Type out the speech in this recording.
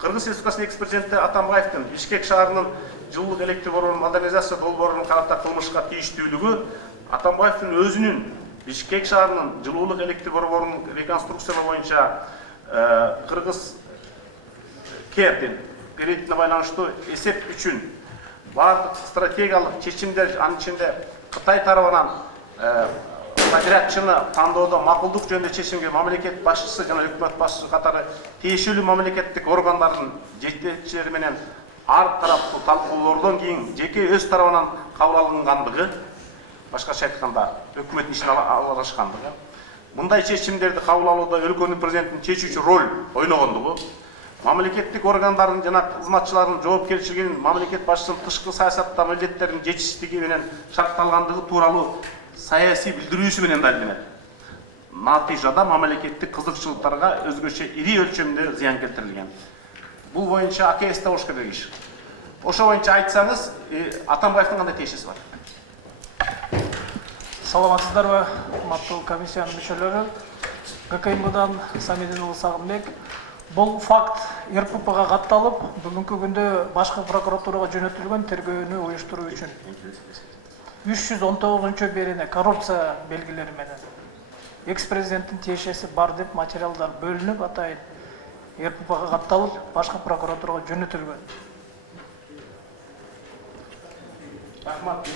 Кыргыз Республикасынын экс-президенти Атамбаевдин Бишкек шаарынын жылуулук электр борборунун модернизация долбоорунун карата кылмышка тийиштүүлүгү Атамбаевдин өзүнүн Бишкек шаарынын жылуулук электр борборунун реконструкциялоо боюнча Кыргыз Кер кредитине байланыштуу эсеп үчүн бардык стратегиялык чечимдер, анын ичинде Кытай тарабынан подрядчыны тандоодо макулдук жөнүндө чечимге мамлекет башчысы жана өкмөт башчысы катары тиешелүү мамлекеттик органдардын жетекчилери менен ар тараптуу талкуулоодон кийин жеке өз тарабынан кабыл алынгандыгы, башкача айтканда өкмөттүн ишине аралашкандыгы, мындай чечимдерди кабыл алууда өлкөнүн президентинин чечүүчү роль ойногондугу, мамлекеттик органдардын жана кызматчылардын жоопкерчилигинин мамлекет башчысынын тышкы саясатта милдеттерин жетишсиздиги менен шартталгандыгы тууралуу саясий билдирүүсү менен далилденет. Натыйжада мамлекеттик кызыкчылыктарга өзгөчө ири өлчөмдө зыян келтирилген. Бул боюнча АКС болуш керек иш. Ошо боюнча айтсаңыз, Атамбаевдин кандай тиешеси бар? Саламатсыздарбы, урматтуу комиссиянын мүчөлөрү? ГКМдан Самидин уулу Сагынбек. Бул факт РППга катталып, бүгүнкү күндө башкы прокуратурага жөнөтүлгөн тергөөнү уюштуруу үчүн 319 берене коррупция белгилери менен экс-президенттин тиешеси бар деп материалдар бөлүнүп, атайын РППга катталып, башкы прокуратурага жөнөтүлгөн. Рахмат,